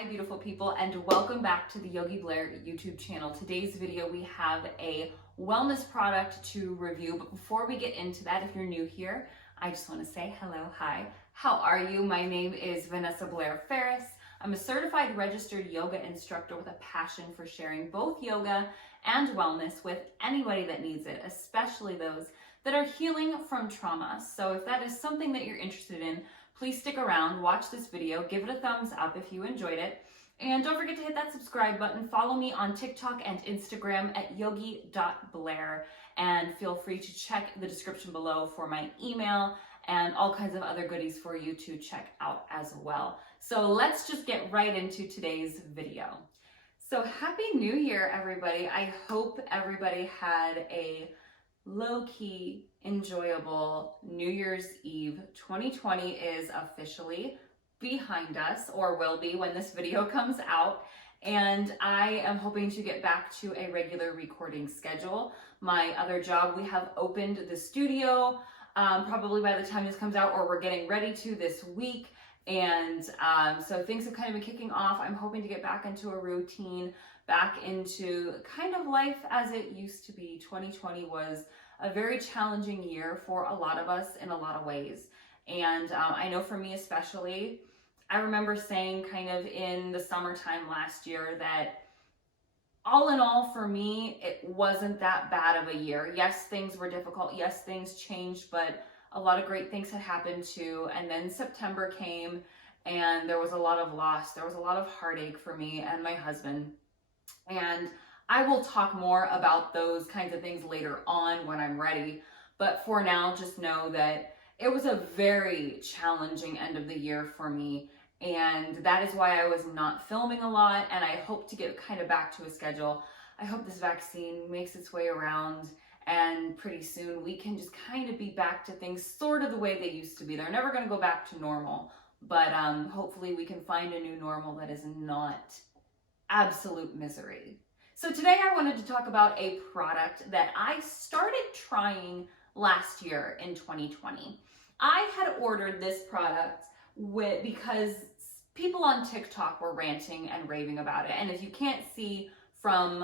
Hi beautiful people, and welcome back to the Yogi Blair YouTube channel. Today's video we have a wellness product to review, but before we get into that, if you're new here, I just want to say hello, hi. How are you? My name is Vanessa Blair Ferris. I'm a certified registered yoga instructor with a passion for sharing both yoga and wellness with anybody that needs it, especially those that are healing from trauma. So if that is something that you're interested in, please stick around, watch this video, give it a thumbs up if you enjoyed it, and don't forget to hit that subscribe button. Follow me on TikTok and Instagram at yogi.blair, and feel free to check the description below for my email and all kinds of other goodies for you to check out as well. So let's just get right into today's video. So happy New Year, everybody. I hope everybody had a low-key, enjoyable New Year's Eve. 2020 is officially behind us, or will be when this video comes out, and I am hoping to get back to a regular recording schedule. My other job, we have opened the studio probably by the time this comes out, or we're getting ready to this week, and so things have kind of been kicking off. I'm hoping to get back into a routine, back into kind of life as it used to be. 2020 was a very challenging year for a lot of us in a lot of ways. And I know for me especially, I remember saying kind of in the summertime last year that all in all for me, it wasn't that bad of a year. Yes, things were difficult. Yes, things changed, but a lot of great things had happened too. And then September came and there was a lot of loss. There was a lot of heartache for me and my husband. And I will talk more about those kinds of things later on when I'm ready. But for now, just know that it was a very challenging end of the year for me. And that is why I was not filming a lot. And I hope to get kind of back to a schedule. I hope this vaccine makes its way around, and pretty soon we can just kind of be back to things sort of the way they used to be. They're never going to go back to normal. But hopefully we can find a new normal that is not absolute misery. So today I wanted to talk about a product that I started trying last year in 2020. I had ordered this product because people on TikTok were ranting and raving about it. And if you can't see from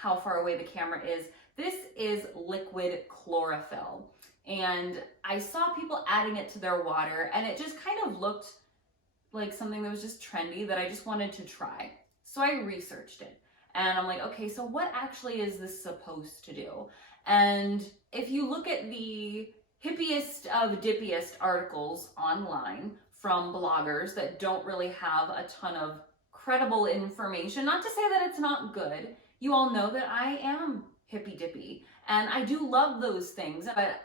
how far away the camera is, this is liquid chlorophyll. And I saw people adding it to their water, and it just kind of looked like something that was just trendy that I just wanted to try. So I researched it. And I'm like, okay, so what actually is this supposed to do? And if you look at the hippiest of dippiest articles online from bloggers that don't really have a ton of credible information, not to say that it's not good, you all know that I am hippy dippy and I do love those things, but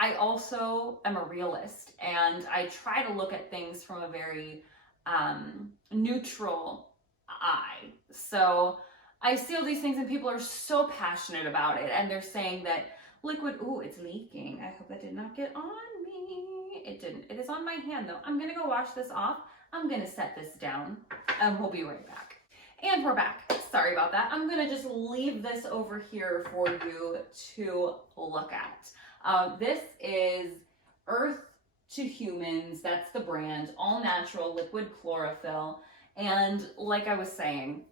I also am a realist and I try to look at things from a very neutral eye. So I see all these things and people are so passionate about it, and they're saying that liquid, ooh, it's leaking. I hope that did not get on me. It didn't. It is on my hand though. I'm gonna go wash this off. I'm gonna set this down and we'll be right back. And we're back. Sorry about that. I'm gonna just leave this over here for you to look at. This is Earth to Humans. That's the brand. All natural liquid chlorophyll. And like I was saying,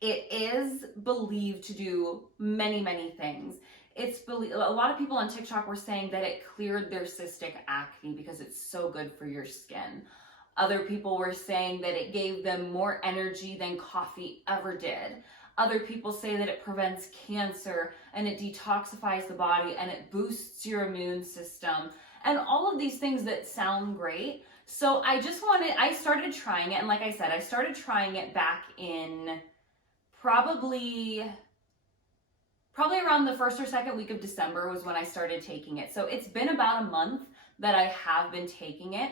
it is believed to do many, many things. A lot of people on TikTok were saying that it cleared their cystic acne because it's so good for your skin. Other people were saying that it gave them more energy than coffee ever did. Other people say that it prevents cancer and it detoxifies the body and it boosts your immune system and all of these things that sound great. So I started trying it, and like I said, I started trying it back in probably around the first or second week of December was when I started taking it. So it's been about a month that I have been taking it.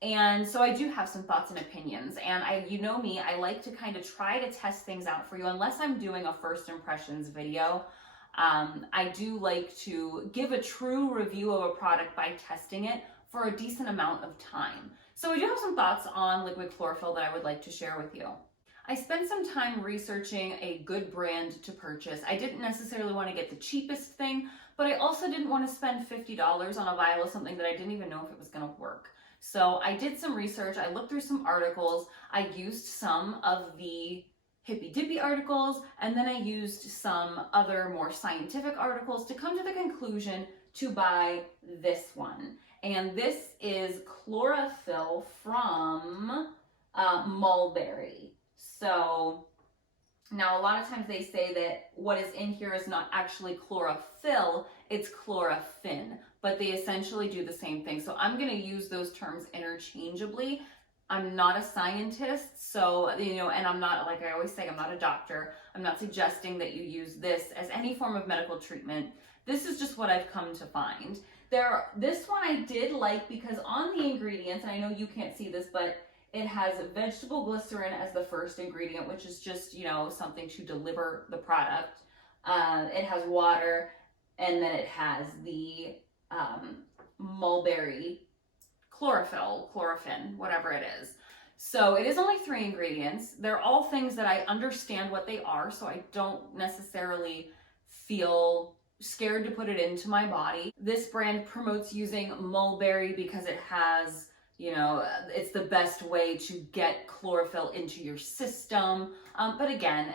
And so I do have some thoughts and opinions. And you know me, I like to kind of try to test things out for you. Unless I'm doing a first impressions video, I do like to give a true review of a product by testing it for a decent amount of time. So I do have some thoughts on liquid chlorophyll that I would like to share with you. I spent some time researching a good brand to purchase. I didn't necessarily want to get the cheapest thing, but I also didn't want to spend $50 on a vial of something that I didn't even know if it was going to work. So I did some research, I looked through some articles, I used some of the hippy dippy articles, and then I used some other more scientific articles to come to the conclusion to buy this one. And this is Chlorophyll from mulberry. So now a lot of times they say that what is in here is not actually chlorophyll, it's chlorophin, but they essentially do the same thing. So I'm going to use those terms interchangeably. I'm not a scientist, so, and I'm not, like I always say, I'm not a doctor. I'm not suggesting that you use this as any form of medical treatment. This is just what I've come to find. This one I did like because on the ingredients, and I know you can't see this, but it has vegetable glycerin as the first ingredient, which is just, something to deliver the product. It has water, and then it has the mulberry chlorophyll, chlorophin, whatever it is. So it is only 3 ingredients. They're all things that I understand what they are, so I don't necessarily feel scared to put it into my body. This brand promotes using mulberry because it has, it's the best way to get chlorophyll into your system. But again,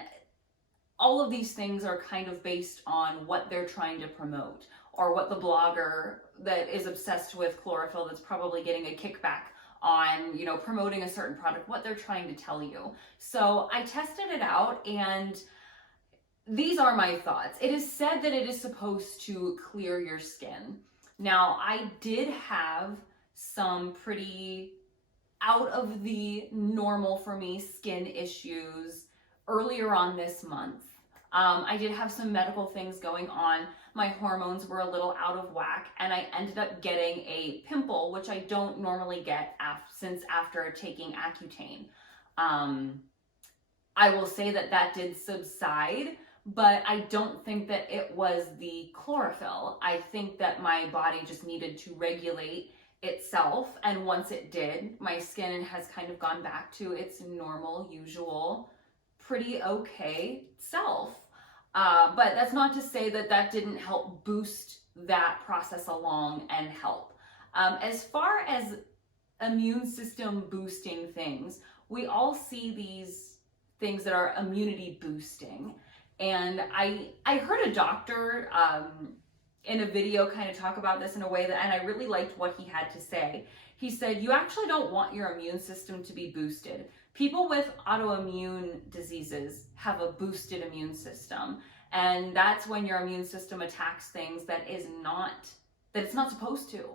all of these things are kind of based on what they're trying to promote, or what the blogger that is obsessed with chlorophyll that's probably getting a kickback on, promoting a certain product, what they're trying to tell you. So I tested it out, and these are my thoughts. It is said that it is supposed to clear your skin. Now, I did have some pretty out of the normal for me skin issues earlier on this month. I did have some medical things going on. My hormones were a little out of whack, and I ended up getting a pimple, which I don't normally get since after taking Accutane. I will say that did subside, but I don't think that it was the chlorophyll. I think that my body just needed to regulate itself, and once it did, my skin has kind of gone back to its normal, usual, pretty okay self. But that's not to say that didn't help boost that process along and help. As far as immune system boosting things, we all see these things that are immunity boosting. And I heard a doctor in a video kind of talk about this in a way that, and I really liked what he had to say. He said, you actually don't want your immune system to be boosted. People with autoimmune diseases have a boosted immune system. And that's when your immune system attacks things that it's not supposed to.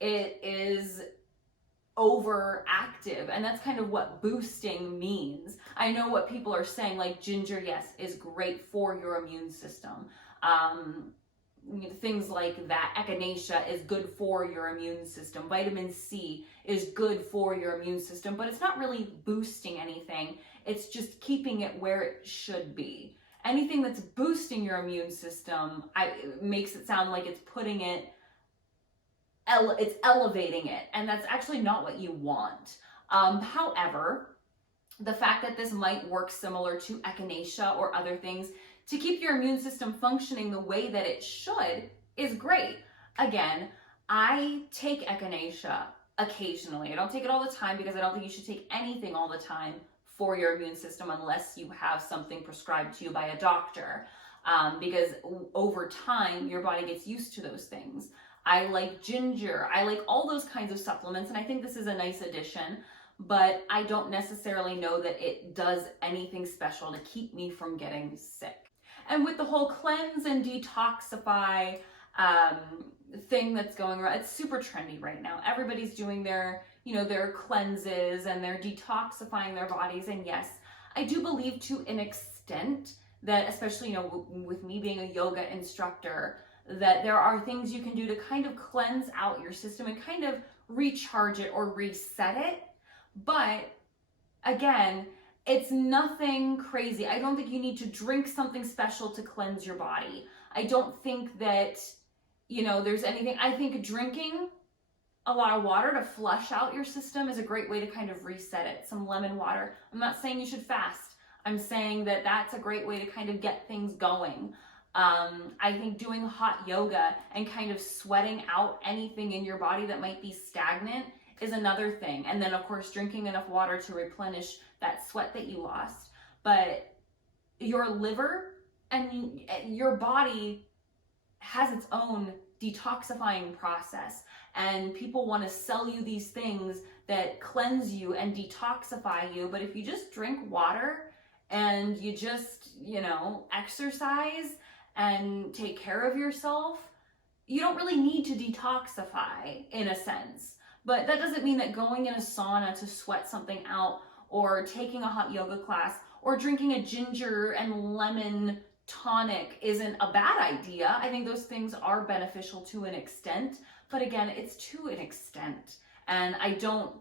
It is overactive, and that's kind of what boosting means. I know what people are saying, like ginger, yes, is great for your immune system. Things like that, echinacea is good for your immune system. Vitamin C is good for your immune system, but it's not really boosting anything. It's just keeping it where it should be. Anything that's boosting your immune system, it makes it sound like it's putting it, it's elevating it, and that's actually not what you want. However, the fact that this might work similar to echinacea or other things to keep your immune system functioning the way that it should is great. Again, I take echinacea occasionally. I don't take it all the time because I don't think you should take anything all the time for your immune system unless you have something prescribed to you by a doctor, because over time your body gets used to those things. I like ginger. I like all those kinds of supplements, and I think this is a nice addition, but I don't necessarily know that it does anything special to keep me from getting sick. And with the whole cleanse and detoxify thing that's going around, it's super trendy right now. Everybody's doing their cleanses and they're detoxifying their bodies. And yes, I do believe to an extent that, especially, with me being a yoga instructor, that there are things you can do to kind of cleanse out your system and kind of recharge it or reset it. But again, it's nothing crazy. I don't think you need to drink something special to cleanse your body. I don't think that, there's anything. I think drinking a lot of water to flush out your system is a great way to kind of reset it. Some lemon water. I'm not saying you should fast. I'm saying that that's a great way to kind of get things going. I think doing hot yoga and kind of sweating out anything in your body that might be stagnant is another thing. And then of course, drinking enough water to replenish that sweat that you lost. But your liver and your body has its own detoxifying process, and people want to sell you these things that cleanse you and detoxify you. But if you just drink water and you just, exercise and take care of yourself, you don't really need to detoxify in a sense. But that doesn't mean that going in a sauna to sweat something out, or taking a hot yoga class, or drinking a ginger and lemon tonic isn't a bad idea. I think those things are beneficial to an extent, but again, it's to an extent. And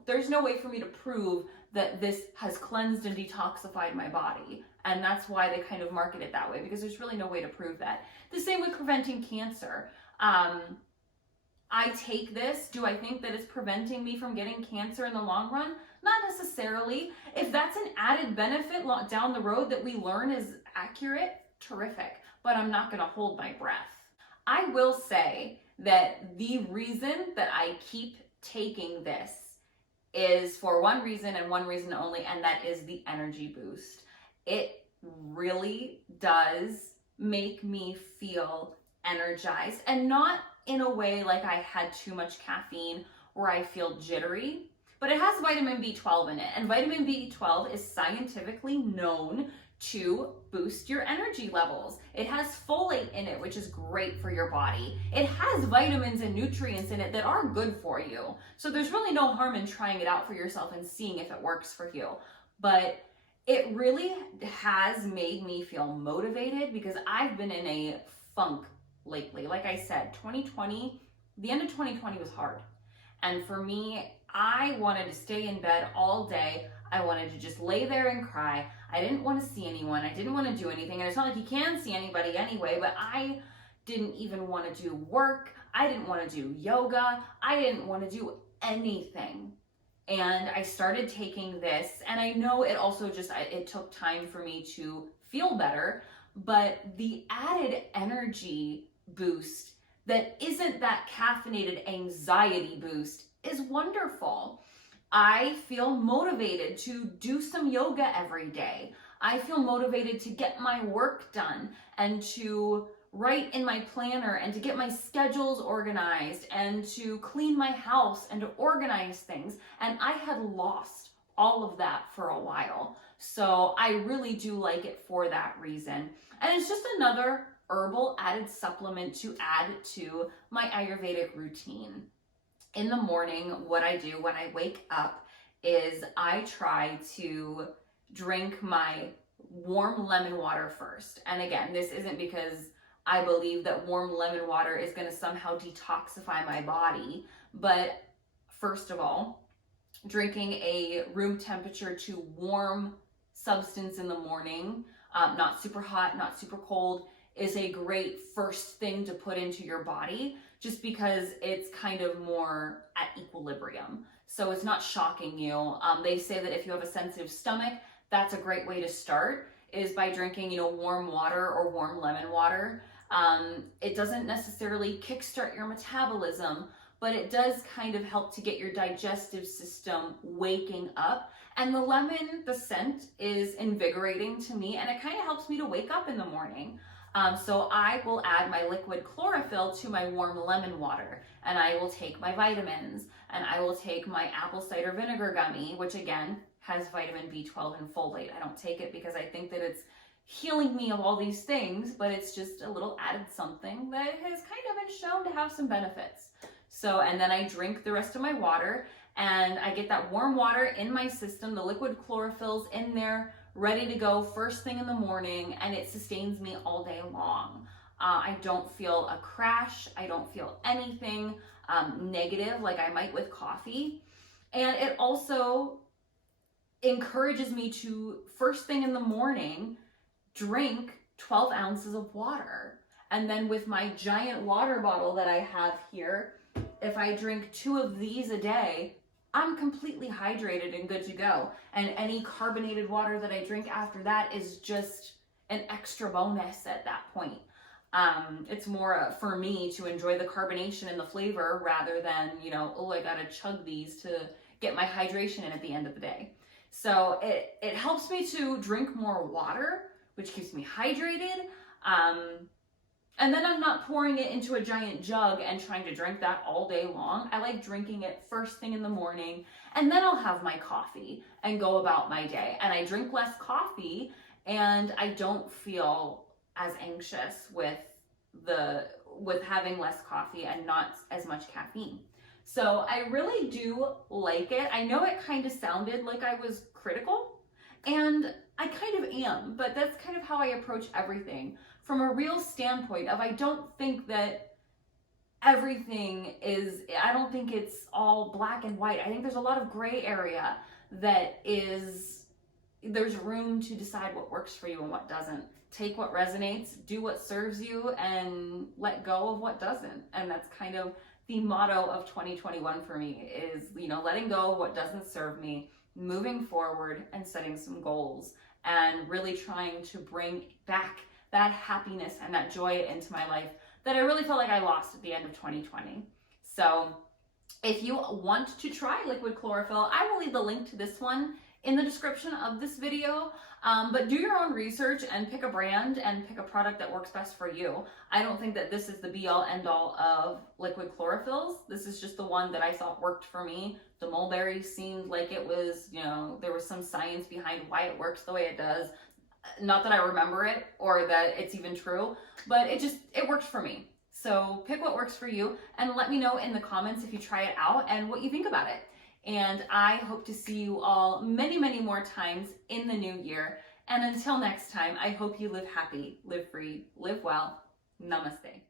there's no way for me to prove that this has cleansed and detoxified my body. And that's why they kind of market it that way, because there's really no way to prove that. The same with preventing cancer. I take this. Do I think that it's preventing me from getting cancer in the long run? Not necessarily. If that's an added benefit down the road that we learn is accurate, terrific. But I'm not going to hold my breath. I will say that the reason that I keep taking this is for one reason and one reason only, and that is the energy boost. It really does make me feel energized, and not in a way like I had too much caffeine where I feel jittery, but it has vitamin B12 in it, and vitamin B12 is scientifically known to boost your energy levels. It has folate in it, which is great for your body. It has vitamins and nutrients in it that are good for you. So there's really no harm in trying it out for yourself and seeing if it works for you. But it really has made me feel motivated, because I've been in a funk lately. Like I said, 2020, the end of 2020 was hard. And for me, I wanted to stay in bed all day. I wanted to just lay there and cry. I didn't want to see anyone. I didn't want to do anything. And it's not like you can see anybody anyway, but I didn't even want to do work. I didn't want to do yoga. I didn't want to do anything. And I started taking this, and I know it also it took time for me to feel better, but the added energy boost that isn't that caffeinated anxiety boost is wonderful. I feel motivated to do some yoga every day. I feel motivated to get my work done and to write in my planner and to get my schedules organized and to clean my house and to organize things. And I had lost all of that for a while. So I really do like it for that reason. And it's just another herbal added supplement to add to my Ayurvedic routine. In the morning, what I do when I wake up is I try to drink my warm lemon water first. And again, this isn't because I believe that warm lemon water is going to somehow detoxify my body. But first of all, drinking a room temperature to warm substance in the morning, not super hot, not super cold, is a great first thing to put into your body, just because it's kind of more at equilibrium. So it's not shocking you. They say that if you have a sensitive stomach, that's a great way to start, is by drinking, warm water or warm lemon water. It doesn't necessarily kickstart your metabolism, but it does kind of help to get your digestive system waking up. And the lemon, the scent is invigorating to me, and it kind of helps me to wake up in the morning. So I will add my liquid chlorophyll to my warm lemon water, and I will take my vitamins, and I will take my apple cider vinegar gummy, which again has vitamin B12 and folate. I don't take it because I think that it's healing me of all these things, but it's just a little added something that has kind of been shown to have some benefits. So, and then I drink the rest of my water, and I get that warm water in my system. The liquid chlorophyll's in there, ready to go first thing in the morning, and it sustains me all day long. I don't feel a crash. I don't feel anything negative like I might with coffee. And it also encourages me to, first thing in the morning, drink 12 ounces of water. And then with my giant water bottle that I have here, if I drink 2 of these a day, I'm completely hydrated and good to go. And any carbonated water that I drink after that is just an extra bonus at that point. It's more for me to enjoy the carbonation and the flavor rather than, oh, I gotta chug these to get my hydration in at the end of the day. So it helps me to drink more water, which keeps me hydrated. And then I'm not pouring it into a giant jug and trying to drink that all day long. I like drinking it first thing in the morning, and then I'll have my coffee and go about my day. And I drink less coffee, and I don't feel as anxious with having less coffee and not as much caffeine. So I really do like it. I know it kind of sounded like I was critical, and I kind of am, but that's kind of how I approach everything. From a real standpoint of, I don't think that everything is, I don't think it's all black and white. I think there's a lot of gray area that there's room to decide what works for you and what doesn't. Take what resonates, do what serves you, and let go of what doesn't. And that's kind of the motto of 2021 for me is, letting go of what doesn't serve me, moving forward and setting some goals, and really trying to bring back that happiness and that joy into my life that I really felt like I lost at the end of 2020. So if you want to try liquid chlorophyll, I will leave the link to this one in the description of this video. But do your own research and pick a brand and pick a product that works best for you. I don't think that this is the be all end all of liquid chlorophylls. This is just the one that I thought worked for me. The mulberry seemed like it was, there was some science behind why it works the way it does. Not that I remember it or that it's even true, but it works for me. So pick what works for you and let me know in the comments if you try it out and what you think about it. And I hope to see you all many, many more times in the new year. And until next time, I hope you live happy, live free, live well. Namaste.